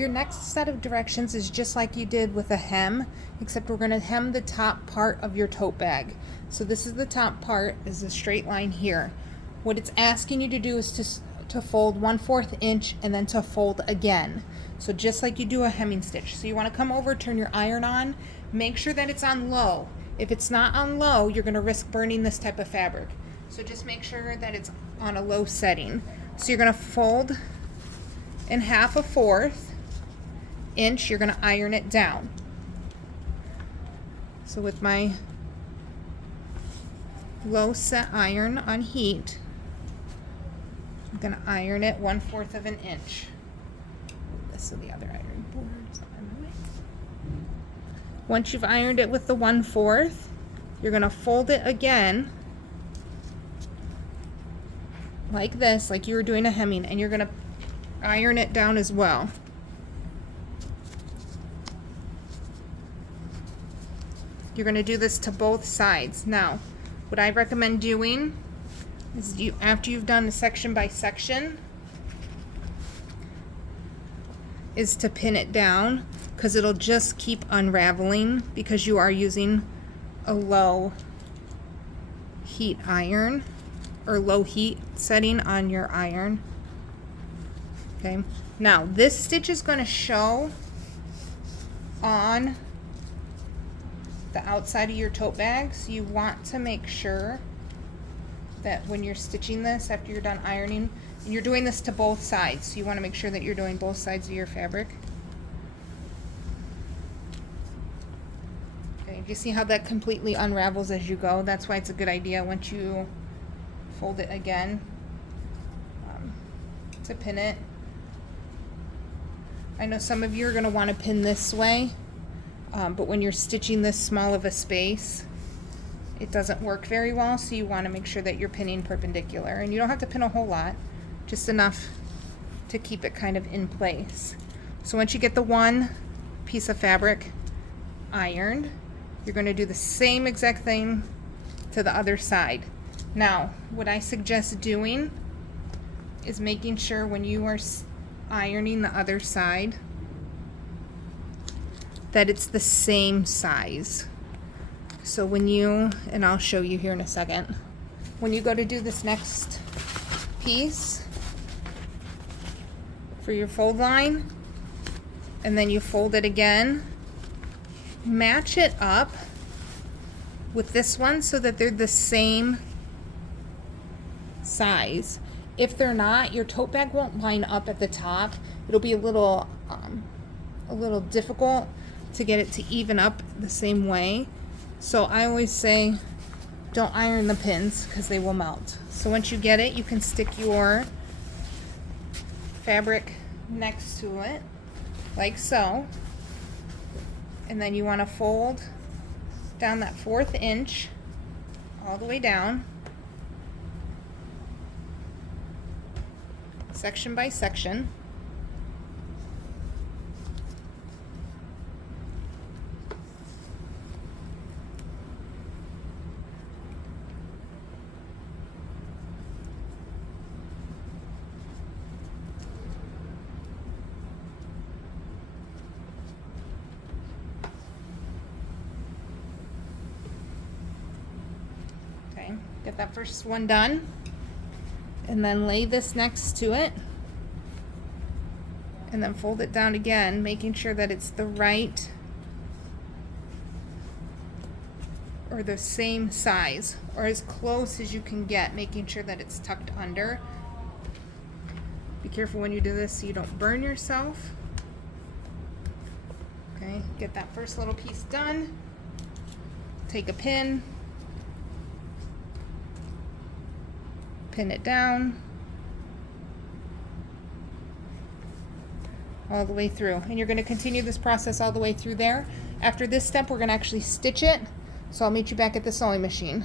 Your next set of directions is just like you did with a hem, except we're going to hem the top part of your tote bag. So this is the top part, is a straight line here. What it's asking you to do is to fold 1/4 inch and then to fold again. So just like you do a hemming stitch. So you want to come over, turn your iron on, make sure that it's on low. If it's not on low, you're going to risk burning this type of fabric. So just make sure that it's on a low setting. So you're going to fold in 1/2 inch, you're going to iron it down. So with my low set iron on heat, I'm going to iron it 1/4 inch. This is the other iron board. Once you've ironed it with the 1/4, you're going to fold it again like this, like you were doing a hemming, and you're going to iron it down as well. You're going to do this to both sides. Now, what I recommend doing is after you've done section by section, is to pin it down, because it'll just keep unraveling because you are using a low heat iron or low heat setting on your iron. Okay, now this stitch is going to show on the outside of your tote bag, so you want to make sure that when you're stitching this after you're done ironing, and you're doing this to both sides, so you want to make sure that you're doing both sides of your fabric. Okay, you see how that completely unravels as you go? That's why it's a good idea once you fold it again to pin it. I know some of you are going to want to pin this way, but when you're stitching this small of a space, it doesn't work very well, so you want to make sure that you're pinning perpendicular. And you don't have to pin a whole lot, just enough to keep it kind of in place. So once you get the one piece of fabric ironed, you're going to do the same exact thing to the other side. Now, what I suggest doing is making sure when you are ironing the other side that it's the same size. So when you, and I'll show you here in a second, when you go to do this next piece for your fold line, and then you fold it again, match it up with this one so that they're the same size. If they're not, your tote bag won't line up at the top. It'll be a little difficult to get it to even up the same way. So I always say don't iron the pins because they will melt. So once you get it, you can stick your fabric next to it like so, and then you want to fold down that 1/4 inch all the way down, section by section. Okay, get that first one done, and then lay this next to it, and then fold it down again, making sure that it's the right or the same size, or as close as you can get, making sure that it's tucked under. Be careful when you do this so you don't burn yourself. Okay, get that first little piece done. Take a pin, pin it down all the way through, and you're going to continue this process all the way through there. After this step, we're going to actually stitch it, so I'll meet you back at the sewing machine.